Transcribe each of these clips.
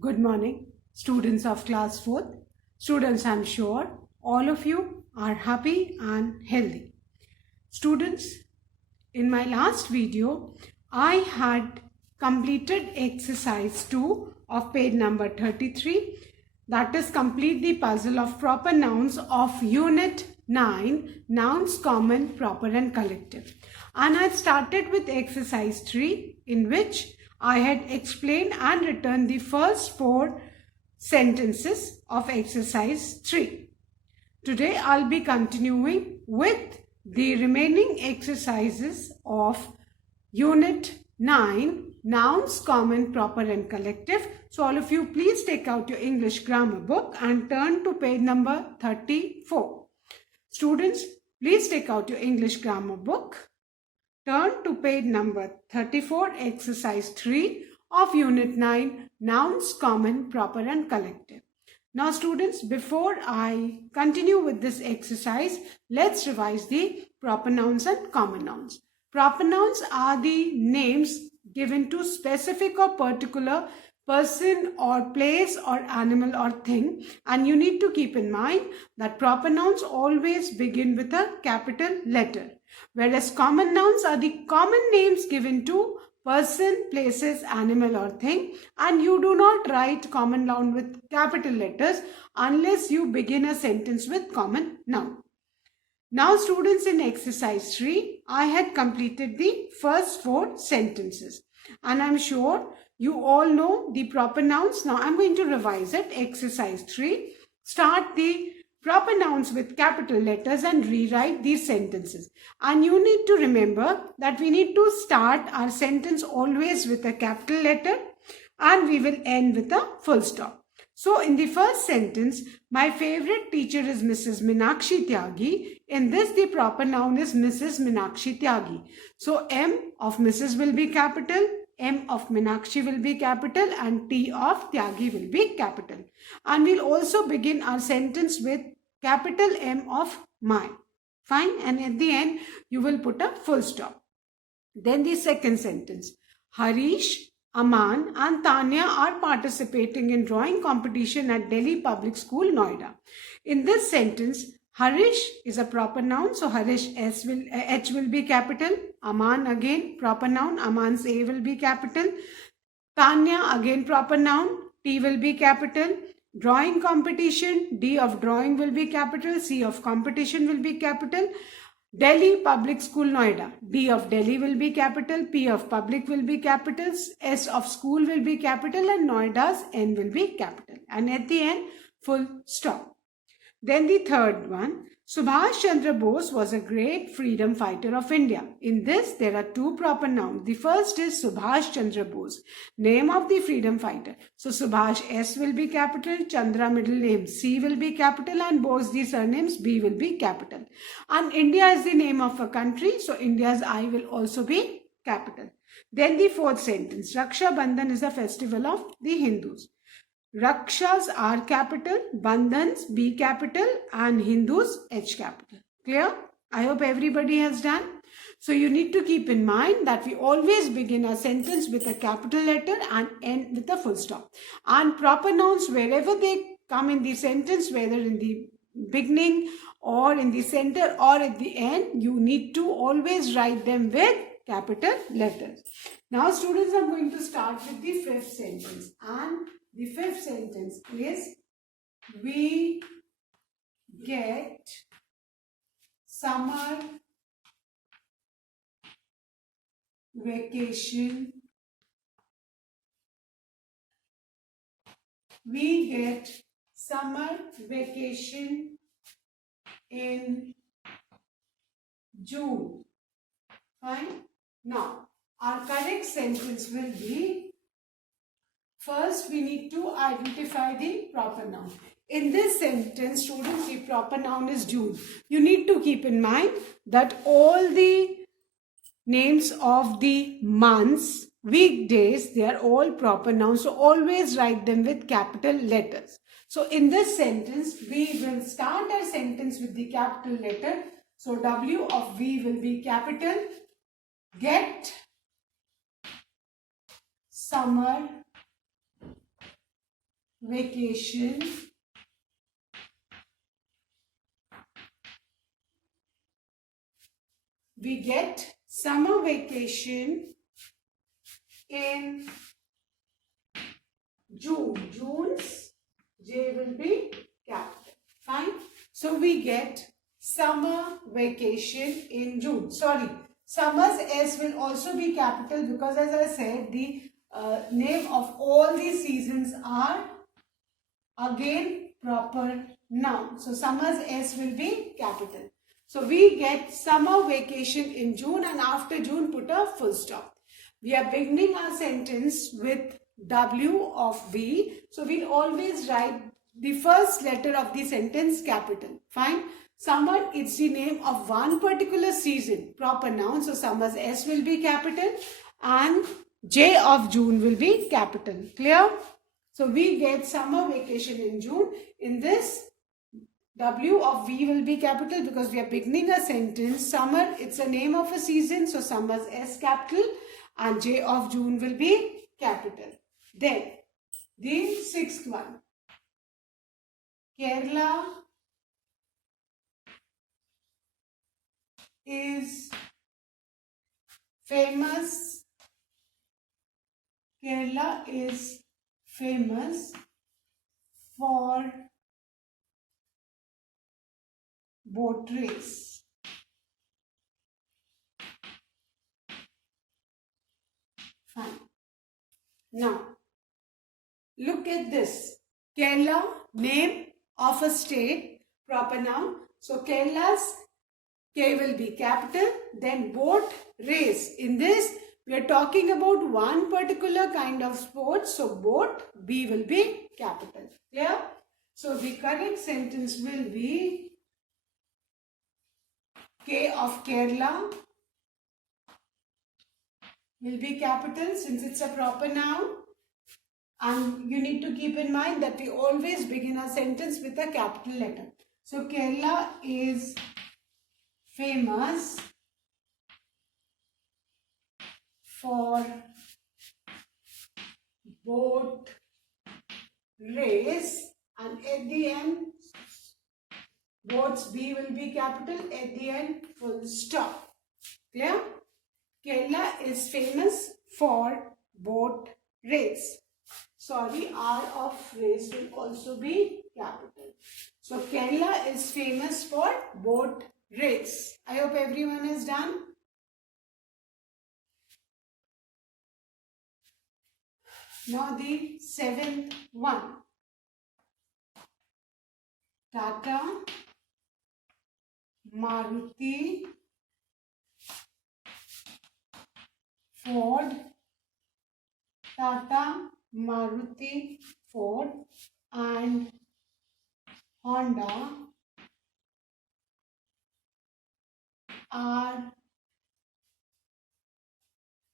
Good morning, students of class 4th. Students, I'm sure all of you are happy and healthy. Students, in my last video, I had completed exercise 2 of page number 33. That is, complete the puzzle of proper nouns of unit 9, nouns common, proper and collective. And I started with exercise 3, in which I had explained and written the first 4 sentences of exercise 3. Today I'll be continuing with the remaining exercises of unit 9, nouns common, proper and collective. So all of you, please take out your English grammar book and turn to page number 34. Students, please take out your English grammar book. Turn to page number 34, exercise 3 of unit 9, nouns common, proper and collective. Now students, before I continue with this exercise, let's revise the proper nouns and common nouns. Proper nouns are the names given to specific or particular person or place or animal or thing, and you need to keep in mind that proper nouns always begin with a capital letter, whereas common nouns are the common names given to person, places, animal or thing, and you do not write common noun with capital letters unless you begin a sentence with common noun. Now students, in exercise 3, I had completed the first 4 sentences and I'm sure you all know the proper nouns. Now I'm going to revise it. Exercise 3, start the proper nouns with capital letters and rewrite these sentences. And you need to remember that we need to start our sentence always with a capital letter and we will end with a full stop. So in the first sentence, my favorite teacher is Mrs. Meenakshi Tyagi. In this, the proper noun is Mrs. Meenakshi Tyagi. So M of Mrs. will be capital, M of Meenakshi will be capital, and T of Tyagi will be capital. And we'll also begin our sentence with capital M of my. Fine. And at the end, you will put a full stop. Then the second sentence, Harish, Aman and Tanya are participating in drawing competition at Delhi Public School, Noida. In this sentence, Harish is a proper noun, so Harish H will be capital. Aman again proper noun, Aman's A will be capital. Tanya again proper noun, T will be capital. Drawing competition, D of drawing will be capital, C of competition will be capital. Delhi Public School, Noida. D of Delhi will be capital, P of public will be capital, S of school will be capital, and Noida's N will be capital. And at the end, full stop. Then the third one, Subhash Chandra Bose was a great freedom fighter of India. In this, there are 2 proper nouns. The first is Subhash Chandra Bose, name of the freedom fighter. So Subhash S will be capital, Chandra middle name C will be capital, and Bose the surnames B will be capital. And India is the name of a country, so India's I will also be capital. Then the fourth sentence, Raksha Bandhan is a festival of the Hindus. Rakshas are capital, Bandhans B capital, and Hindus H capital. Clear? I hope everybody has done. So you need to keep in mind that we always begin a sentence with a capital letter and end with a full stop. And proper nouns, wherever they come in the sentence, whether in the beginning or in the center or at the end, you need to always write them with capital letters. Now students, I'm going to start with the fifth sentence, and the fifth sentence is, we get summer vacation. We get summer vacation in June. Fine. Now, our correct sentence will be, first, we need to identify the proper noun. In this sentence, students, the proper noun is June. You need to keep in mind that all the names of the months, weekdays, they are all proper nouns. So always write them with capital letters. So in this sentence, we will start our sentence with the capital letter. So W of V will be capital. Get summer vacation we get summer vacation in June. June's J will be capital. Fine. So we get summer vacation in June. Sorry, summer's S will also be capital because as I said, the name of all these seasons are again proper noun. So summer's S will be capital. So we get summer vacation in June, and after June put a full stop. We are beginning our sentence with W of V. So we'll always write the first letter of the sentence capital. Fine. Summer, it's the name of one particular season, proper noun. So summer's S will be capital and J of June will be capital. Clear? So we get summer vacation in June. In this, W of V will be capital because we are beginning a sentence. Summer, it's a name of a season. So summer's S capital and J of June will be capital. Then, the sixth one. Kerala is famous. Kerala is famous for boat race. Fine. Now, look at this. Kerala, name of a state, proper noun. So, Kerala's K will be capital. Then boat race. In this, we are talking about one particular kind of sport. So, boat, B will be capital. Clear? So, the correct sentence will be K of Kerala will be capital since it's a proper noun. And you need to keep in mind that we always begin a sentence with a capital letter. So, Kerala is famous for boat race, and at the end, boats B will be capital, at the end, full stop. Clear? Kerala is famous for boat race. Sorry, R of race will also be capital. So, Kerala is famous for boat race. I hope everyone is done. Now the seventh one. Tata, Maruti, Ford, Tata, Maruti, Ford and Honda are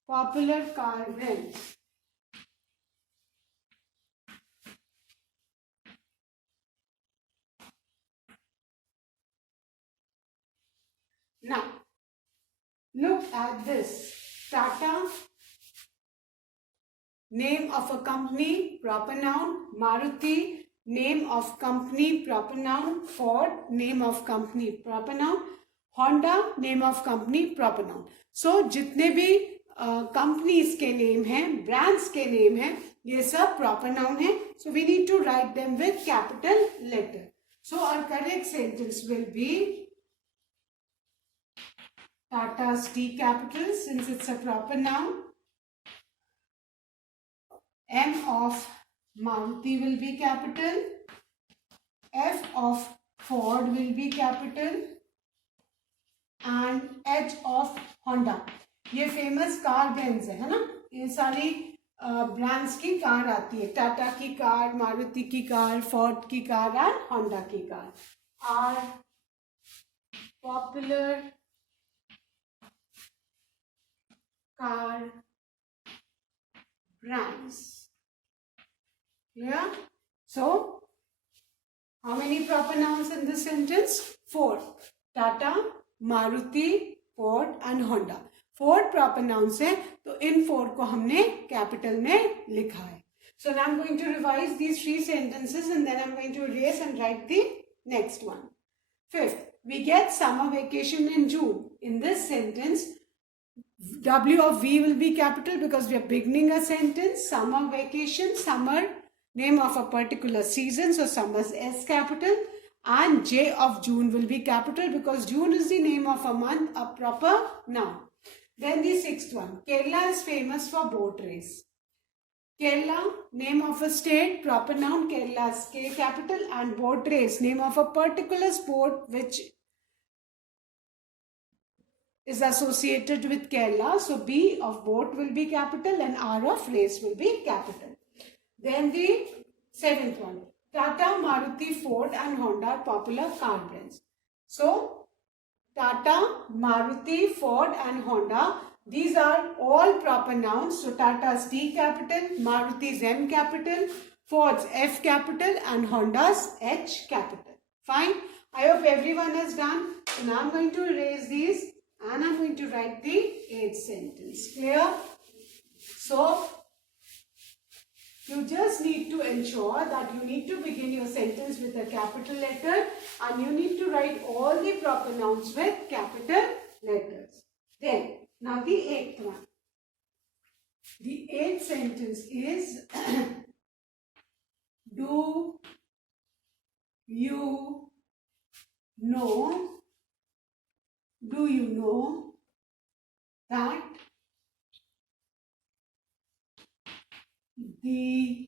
popular car brands. Now, look at this. Tata, name of a company, proper noun. Maruti, name of company, proper noun. Ford, name of company, proper noun. Honda, name of company, proper noun. So, जितने भी companies के name हैं, brands के name हैं, ये सब proper noun है. So, we need to write them with capital letter. So, our correct sentence will be Tata's T capital since it's a proper noun. M of Maruti will be capital. F of Ford will be capital. And H of Honda. ये famous car brands है ना. ये सारी brands की car आती है. टाटा की car, Maruti की कार, फोर्ड की कार और होंडा की car are popular car brands. Clear? So, how many proper nouns in this sentence? 4. Tata, Maruti, Ford and Honda. 4 proper nouns है, तो इन 4 को हमने कैपिटल में लिखा है. So now I'm going to revise these 3 sentences and then I'm going to erase and write the next one. Fifth, we get summer vacation in June. In this sentence, W of V will be capital because we are beginning a sentence. Summer vacation, summer, name of a particular season, so summer's S capital. And J of June will be capital because June is the name of a month, a proper noun. Then the 6th one, Kerala is famous for boat race. Kerala, name of a state, proper noun, Kerala's K capital, and boat race, name of a particular sport which is associated with Kerala. So B of boat will be capital and R of race will be capital. Then the 7th one, Tata, Maruti, Ford and Honda are popular car brands. So Tata, Maruti, Ford and Honda, these are all proper nouns. So Tata's T capital, Maruti's M capital, Ford's F capital and Honda's H capital. Fine. I hope everyone has done. So now I'm going to erase these and I'm going to write the 8th sentence. Clear? So you just need to ensure that you need to begin your sentence with a capital letter and you need to write all the proper nouns with capital letters. Then, now the 8th one. The 8th sentence is Do you know that the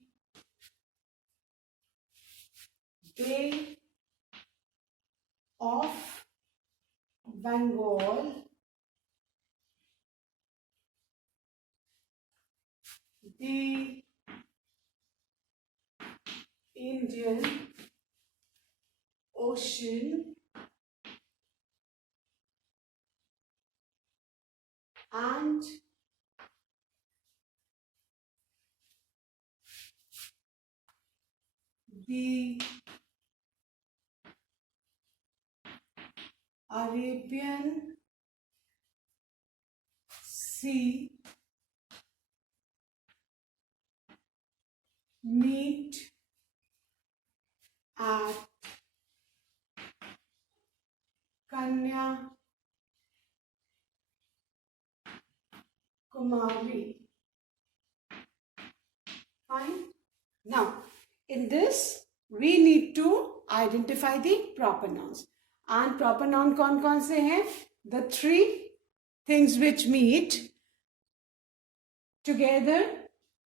Bay of Bengal the Indian Ocean and the Arabian Sea meet at Kanyakumari. Fine. Now, in this, we need to identify the proper nouns. And proper noun कौन से हैं? The 3 things which meet together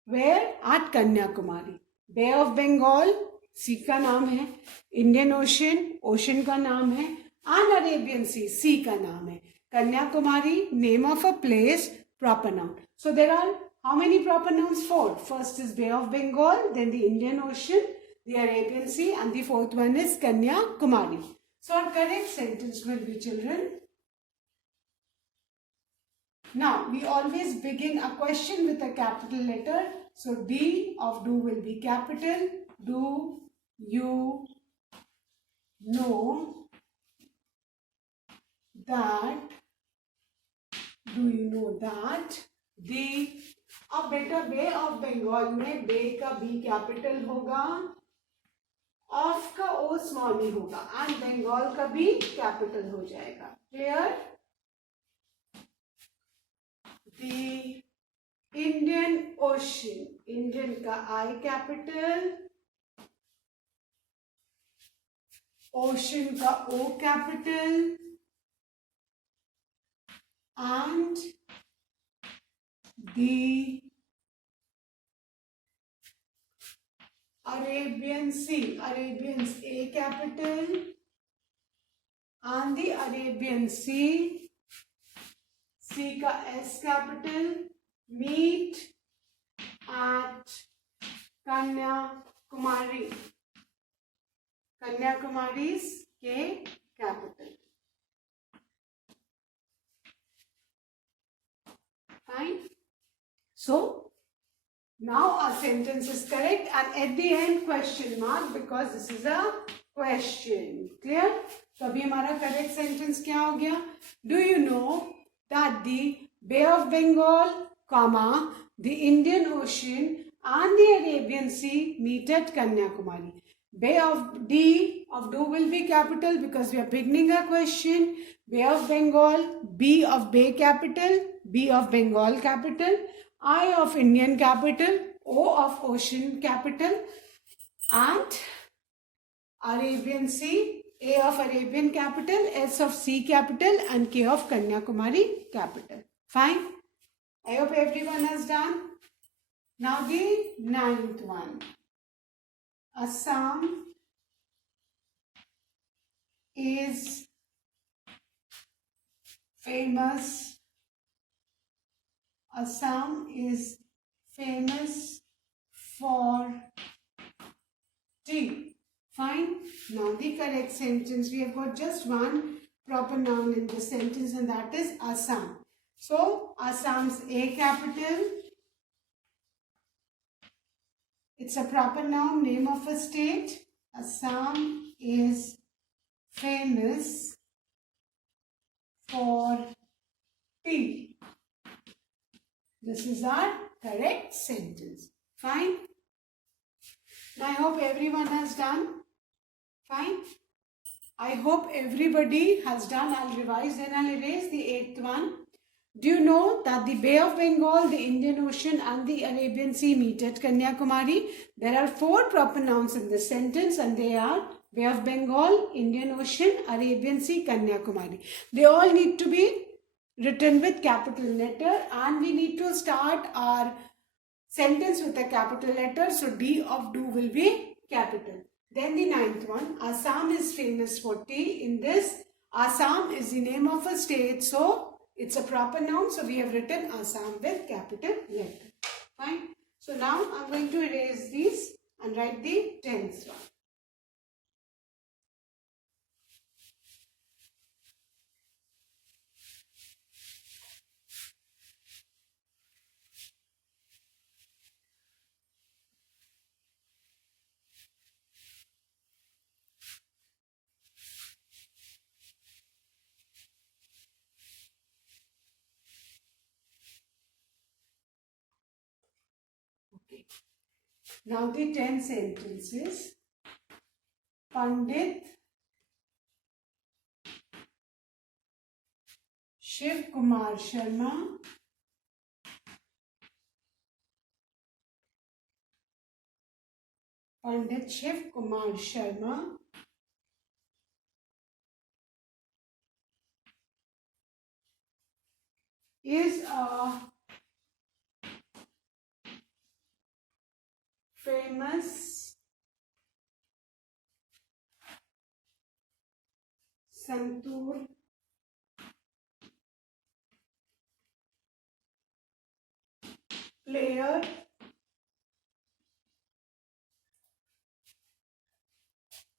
where at Kanyakumari. Bay of Bengal, sea का नाम है. Indian Ocean, ocean का नाम है. And Arabian Sea, sea का नाम है. Kanyakumari, name of a place, proper noun. So there are how many proper nouns? 4. First is Bay of Bengal, then the Indian Ocean, the Arabian Sea, and the 4th one is Kanyakumari. So our correct sentence will be, children. Now, we always begin a question with a capital letter. So D of do will be capital. Do you know that? Do you know that the अब बेटा बे of Bengal में बे का B capital होगा, of का ओ small ही होगा and Bengal का भी capital हो जाएगा. Clear? The Indian Ocean, Indian का आई कैपिटल, ओशन का O capital and the Arabian Sea, Arabian's A capital and the Arabian Sea, C का S capital, meet at Kanyakumari, Kanyakumari's K capital. Fine. So now our sentence is correct and at the end question mark because this is a question. Clear? तो अभी हमारा correct sentence क्या हो गया? Do you know that the Bay of Bengal, comma, the Indian Ocean and the Arabian Sea meet at Kanyakumari. Bay of D of do will be capital because we are beginning a question. Bay of Bengal, B of Bay capital, B of Bengal capital, I of Indian capital, O of Ocean capital, and Arabian Sea, A of Arabian capital, S of Sea capital, and K of Kanyakumari capital. Fine. I hope everyone has done. Now the ninth one. Assam is famous. Assam is famous for tea. Fine. Now the correct sentence. We have got just one proper noun in this sentence, and that is Assam. So Assam's A capital. It's a proper noun, name of a state. Assam is famous for tea. This is our correct sentence. Fine. Now I hope everyone has done. Fine. I hope everybody has done. I'll revise, then I'll erase the eighth one. Do you know that the Bay of Bengal, the Indian Ocean and the Arabian Sea meet at Kanyakumari? There are four proper nouns in this sentence, and they are Bay of Bengal, Indian Ocean, Arabian Sea, Kanyakumari. They all need to be written with capital letter, and we need to start our sentence with a capital letter. So D of do will be capital. Then the ninth one, Assam is famous for tea. In this, Assam is the name of a state, so it's a proper noun, so we have written Assam with capital letter. Fine. So now I'm going to erase these and write the 10th one. Okay. Now the 10 sentences. Pandit Shiv Kumar Sharma Pandit Shiv Kumar Sharma is a famous santoor player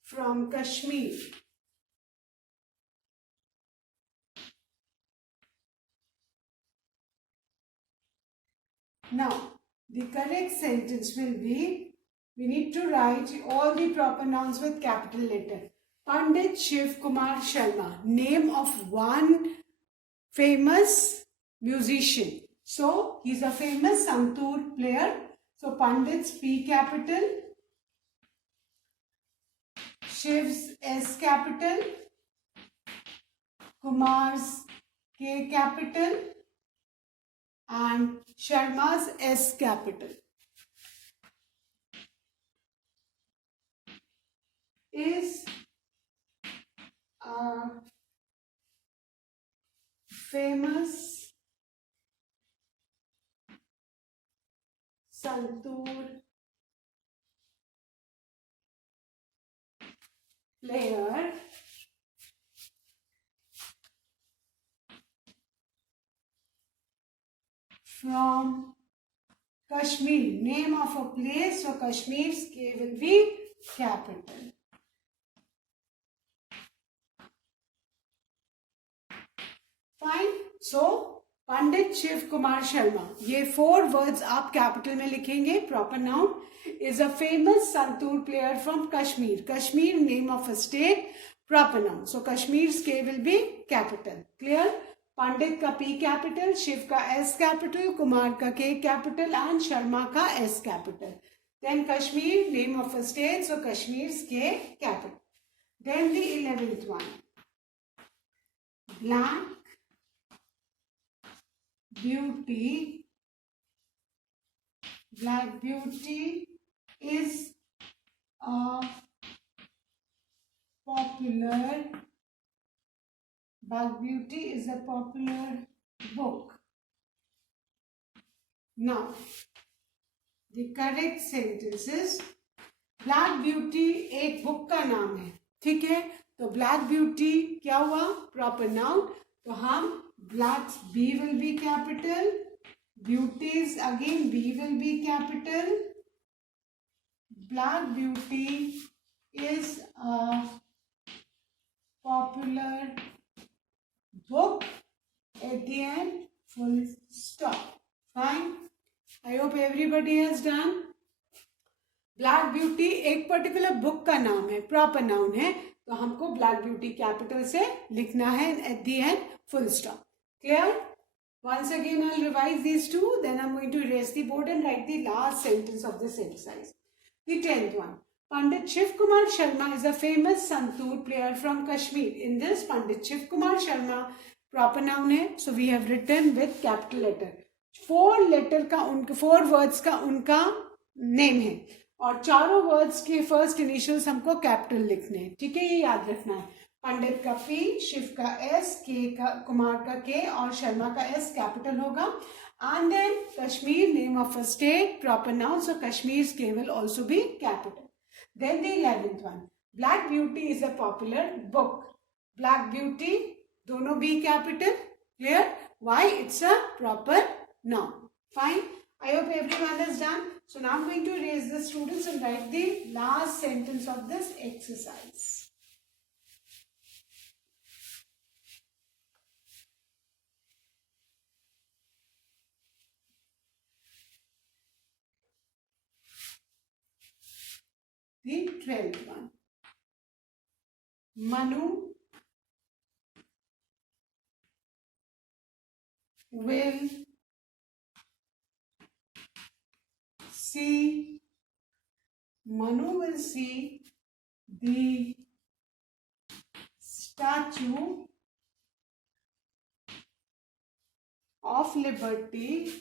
from Kashmir. Now, the correct sentence will be, we need to write all the proper nouns with capital letter. Pandit Shiv Kumar Sharma, name of one famous musician. So, he's a famous santoor player. So, Pandit's P capital, Shiv's S capital, Kumar's K capital, and Sharma's S capital. Is a famous santoor player from Kashmir. Name of a place, so Kashmir's K will be capital. Fine. So पंडित शिव कुमार शर्मा, ये 4 words आप capital में लिखेंगे. Proper noun is a famous santoor player from Kashmir. Kashmir name of a state. Proper noun, so Kashmir K will be capital. Clear. Pandit का P capital, Shiv का S capital, Kumar का K capital and Sharma का S capital. Then Kashmir, name of a state, so Kashmir's K capital. Then the 11th one, Black Beauty. Black Beauty is a popular book. Now, the correct sentence is black beauty एक book का नाम है. ठीक है, तो black beauty क्या हुआ? Proper noun. तो हम blacks B will be capital, beauties again B will be capital. Black Beauty is a popular book at the end, full stop. Fine. I hope everybody has done. Black beauty एक particular book का नाम है, proper noun है, तो हमको black beauty capital से लिखना है at the end full stop. Clear? Once again I'll revise these two, then I'm going to erase the board and write the last sentence of this exercise. The 10th one. Pandit Shiv Kumar Sharma is a famous santoor player from Kashmir. In this, Pandit Shiv Kumar Sharma proper noun है, so we have written with capital letter. 4 words का उनका name है और चारों words के first initials हमको capital लिखने हैं. ठीक है, ये याद रखना है. पंडित का P, शिव का S, कुमार का K और शर्मा का S कैपिटल होगा. And then Kashmir, name of a state, proper noun, so Kashmir K will also be capital. Then the 11th one, Black Beauty is a popular book. Black Beauty दोनों B capital. Clear? Why? It's a proper noun. Fine. I hope everyone is done. So now I'm going to erase the students and write the last sentence of this exercise. The 12th one. Manu will see the Statue of Liberty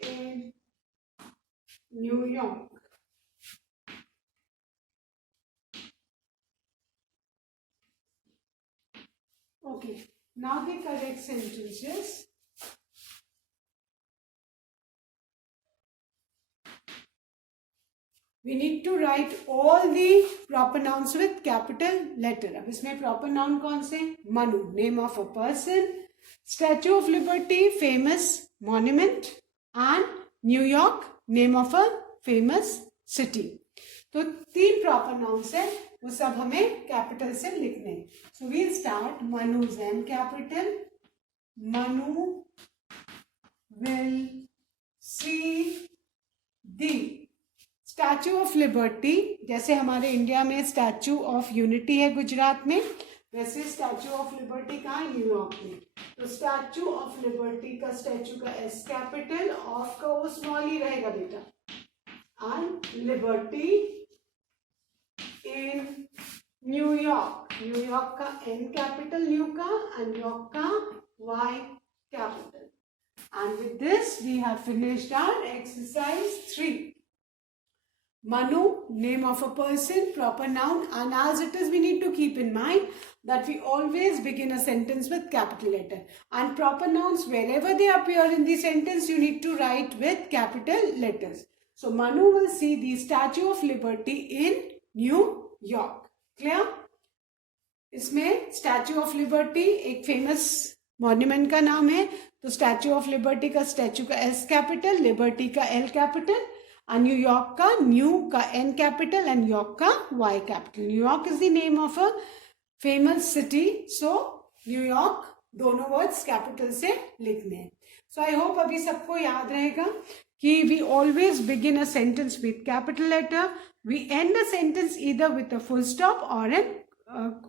in New York. Okay, now the correct sentences. We need to write all the proper nouns with capital letter. अब इसमें proper noun कौन से? Manu, name of a person. Statue of Liberty, famous monument. And New York, name of a famous city. तो 3 proper nouns है, वो सब हमें capital से लिखने हैं. So we'll start. Manu's M capital. Manu will see the statue of liberty. जैसे हमारे इंडिया में स्टैचू ऑफ यूनिटी है गुजरात में, वैसे स्टैचू ऑफ लिबर्टी कहाँ है? न्यूयॉर्क में. तो स्टैचू ऑफ लिबर्टी का स्टैचू का S कैपिटल, ऑफ का वो स्मॉल ही रहेगा बेटा, and Liberty in New York. New York का N कैपिटल न्यू का, एंड यॉर्क का Y capital. And with this we have finished our exercise 3. Manu, name of a person, proper noun, and as it is, we need to keep in mind that we always begin a sentence with capital letter. And proper nouns, wherever they appear in the sentence, you need to write with capital letters. So, Manu will see the Statue of Liberty in New York. Clear? इसमें Statue of Liberty एक famous monument का नाम है. तो Statue of Liberty का statue का S capital, Liberty का L capital. और न्यूयॉर्क का न्यू का N कैपिटल एंड यॉर्क का Y capital. New York is the name of a famous city, so New York दोनों वर्ड्स कैपिटल से लिखने हैं. सो आई होप अभी सबको याद रहेगा कि we always begin a sentence with capital letter, we end a sentence either with a full stop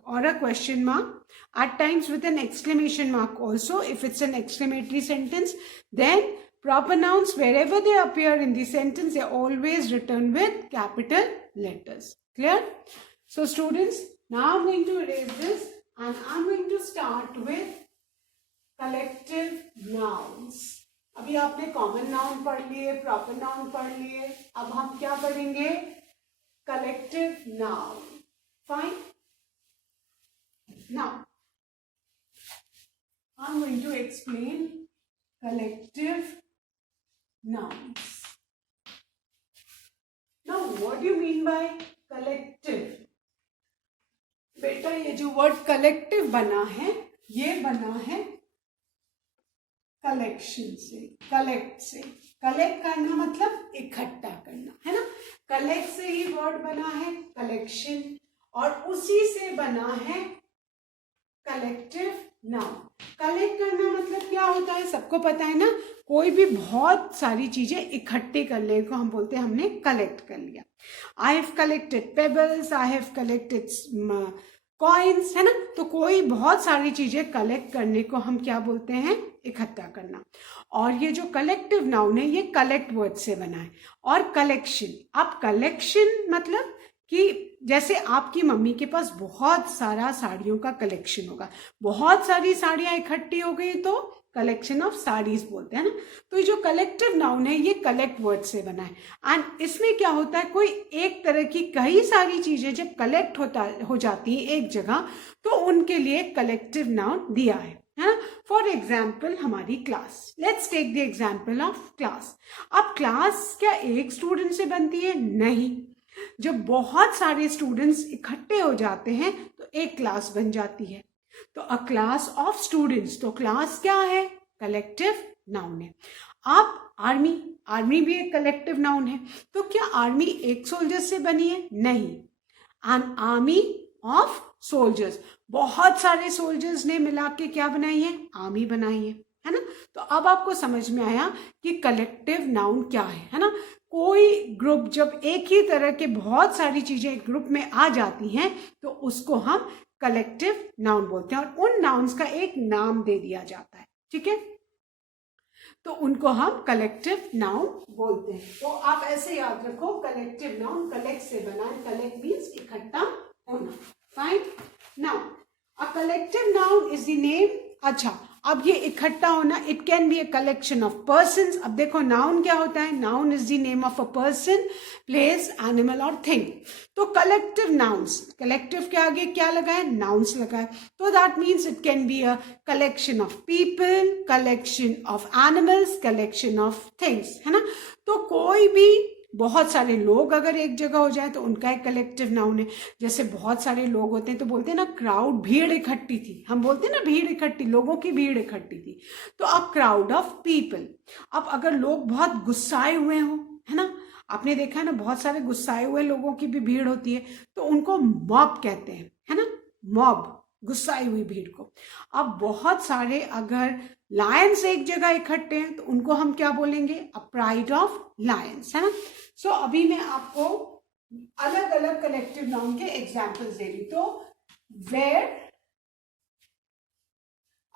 or a question mark, at times with an exclamation mark also if it's an exclamatory sentence. Then proper nouns, wherever they appear in the sentence, they are always written with capital letters. Clear? So students, now I'm going to erase this and I'm going to start with collective nouns. अभी आपने common noun पढ़ लिए, proper noun पढ़ लिए, अब हम क्या पढ़ेंगे? Collective noun. Fine. Now, I'm going to explain collective nouns. Now, what do you mean by collective? बेटा ये जो वर्ड कलेक्टिव बना है, ये बना है कलेक्शन से, कलेक्ट से. कलेक्ट करना मतलब इकट्ठा करना, है ना. कलेक्ट से ही वर्ड बना है कलेक्शन और उसी से बना है कलेक्टिव नाउन. कलेक्ट करना मतलब क्या होता है, सबको पता है ना. कोई भी बहुत सारी चीजें इकट्ठे करने को हम बोलते हैं हमने कलेक्ट कर लिया. I have collected pebbles, I have collected coins, है ना. तो कोई बहुत सारी चीजें कलेक्ट करने को हम क्या बोलते हैं? इकट्ठा करना. और ये जो कलेक्टिव नाउन है ये कलेक्ट वर्ड से बना है. और कलेक्शन, अब कलेक्शन मतलब कि जैसे आपकी मम्मी के पास बहुत सारा साड़ियों का कलेक्शन होगा, बहुत सारी साड़ियां इकट्ठी हो गई तो कलेक्शन ऑफ साड़ीज बोलते हैं ना. तो ये जो कलेक्टिव नाउन है ये कलेक्ट वर्ड से बना है. एंड इसमें क्या होता है, कोई एक तरह की कई सारी चीजें जब कलेक्ट हो जाती है एक जगह तो उनके लिए कलेक्टिव नाउन दिया है ना. फॉर एग्जाम्पल हमारी class, let's take the example of class. अब क्लास क्या एक स्टूडेंट से बनती है? नहीं. जब बहुत सारे स्टूडेंट्स इकट्ठे हो जाते हैं तो एक क्लास बन जाती है. तो अ क्लास ऑफ स्टूडेंट्स, तो क्लास क्या है? कलेक्टिव नाउन है. आप आर्मी, आर्मी भी एक कलेक्टिव नाउन है. तो क्या आर्मी एक सोल्जर से बनी है? नहीं. एन आर्मी ऑफ सोल्जर्स, बहुत सारे सोल्जर्स ने मिला के क्या बनाई है? आर्मी बनाई है ना. तो अब आपको समझ में आया कि कलेक्टिव नाउन क्या है ना. कोई ग्रुप जब एक ही तरह के बहुत सारी चीजें ग्रुप में आ जाती हैं तो उसको हम कलेक्टिव नाउन बोलते हैं और उन नाउन्स का एक नाम दे दिया जाता है. ठीक है, तो उनको हम कलेक्टिव नाउन बोलते हैं. तो आप ऐसे याद रखो, कलेक्टिव नाउन कलेक्ट से बना है. कलेक्ट मीन्स इकट्ठा होना. Fine. Now a collective noun is the name. अच्छा, अब ये इकट्ठा होना, it can be a collection of persons. अब देखो नाउन क्या होता है? Noun is the name of a person, place, animal और थिंग. तो कलेक्टिव नाउन्स, कलेक्टिव के आगे क्या लगा है? नाउन्स लगा है. तो that means it can be a collection of people, collection of animals, collection of things, है ना. तो कोई भी बहुत सारे लोग अगर एक जगह हो जाए तो उनका एक कलेक्टिव नाउन है. जैसे बहुत सारे लोग होते हैं तो बोलते हैं ना क्राउड, भीड़ इकट्ठी थी. हम बोलते हैं ना भीड़ इकट्ठी, लोगों की भीड़ इकट्ठी थी. तो अब क्राउड ऑफ पीपल. अब अगर लोग बहुत गुस्साए हुए हो, है ना, आपने देखा है ना बहुत सारे गुस्साए हुए लोगों की भी भीड़ होती है तो उनको मॉब कहते हैं, है ना. मॉब, गुस्साई हुई भीड़ को. अब बहुत सारे अगर लायंस एक जगह इकट्ठे हैं तो उनको हम क्या बोलेंगे? अ प्राइड ऑफ लायंस, है ना. सो अभी मैं आपको अलग अलग कलेक्टिव नाउन के एग्जाम्पल्स दे रही. तो where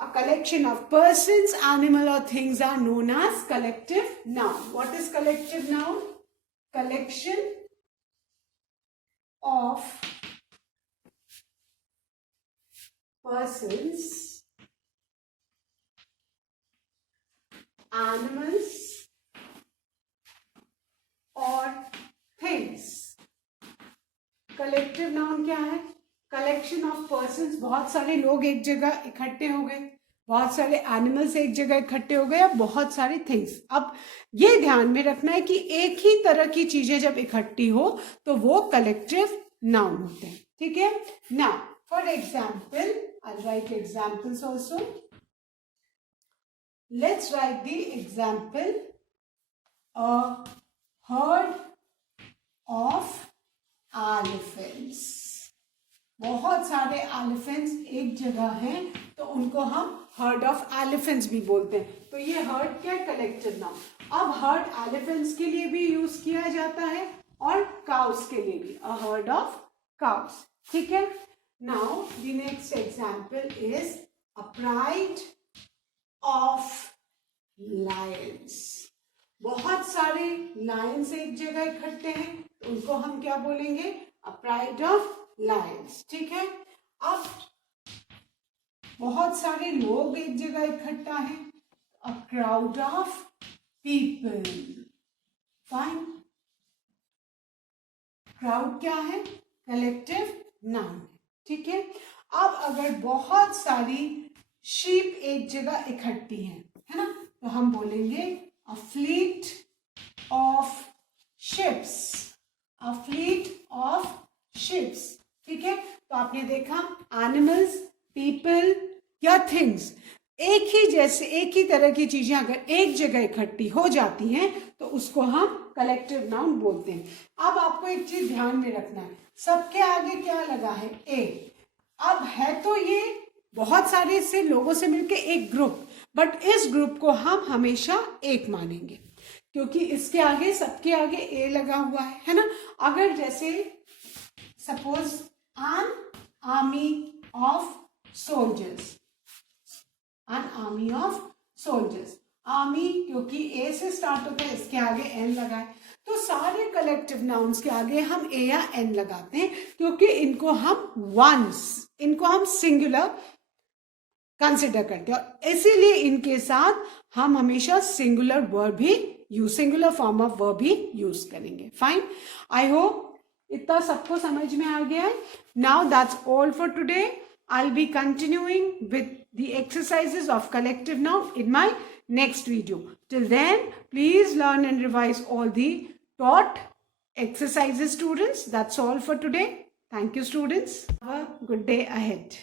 a collection of persons, animal or things are known as collective noun. What is collective noun? Collection of persons, animals और things. कलेक्टिव नाउन क्या है? कलेक्शन ऑफ पर्सन्स, बहुत सारे लोग एक जगह इकट्ठे हो गए, बहुत सारे एनिमल्स एक जगह इकट्ठे हो गए, बहुत सारे थिंग्स. अब ये ध्यान में रखना है कि एक ही तरह की चीजें जब इकट्ठी हो तो वो कलेक्टिव नाउन होते हैं. ठीक है. Now for example, I right examples also. Let's write the example. A herd of elephants. बहुत सारे एलिफेंट्स एक जगह हैं तो उनको हम हर्ड ऑफ एलिफेंट्स भी बोलते हैं। तो ये हर्ड क्या है? Collective noun. अब हर्ड एलिफेंट्स के लिए भी यूज किया जाता है और काउस के लिए भी, अ हर्ड ऑफ काउस। ठीक है। Now the next example is a pride of Lions. बहुत सारे लायंस एक जगह इकट्ठे हैं तो उनको हम क्या बोलेंगे? A pride of Lions. ठीक है। अब बहुत सारे लोग एक जगह इकट्ठा है, a crowd of people. Fine. Crowd क्या है? Collective noun. ठीक है। अब अगर बहुत सारी शीप एक जगह इकट्ठी हैं, है ना, तो हम बोलेंगे a fleet of ships. A fleet of ships. ठीक है। तो आपने देखा एनिमल्स, पीपल या थिंग्स, एक ही तरह की चीजें अगर एक जगह इकट्ठी हो जाती हैं तो उसको हम कलेक्टिव नाउन बोलते हैं। अब आपको एक चीज ध्यान में रखना है, सबके आगे क्या लगा है? ए। अब है तो ये बहुत सारे से लोगों से मिलके एक ग्रुप, बट इस ग्रुप को हम हमेशा एक मानेंगे क्योंकि इसके आगे, सबके आगे ए लगा हुआ है ना। अगर जैसे suppose an army of soldiers, an army of soldiers, army क्योंकि ए से स्टार्ट होता है, इसके आगे एन लगा है, तो सारे कलेक्टिव नाउन्स के आगे हम ए या एन लगाते हैं क्योंकि इनको हम सिंगुलर कंसिडर करते हैं और इसीलिए इनके साथ हम हमेशा सिंगुलर फॉर्म ऑफ वर्ब भी यूज करेंगे। फाइन। आई होप इतना सबको समझ में आ गया है। Now that's all for today. I'll be continuing with the exercises of collective noun in my next video. Till then, please learn and revise all the taught exercises, students. That's all for today. Thank you, students. Have a good day ahead.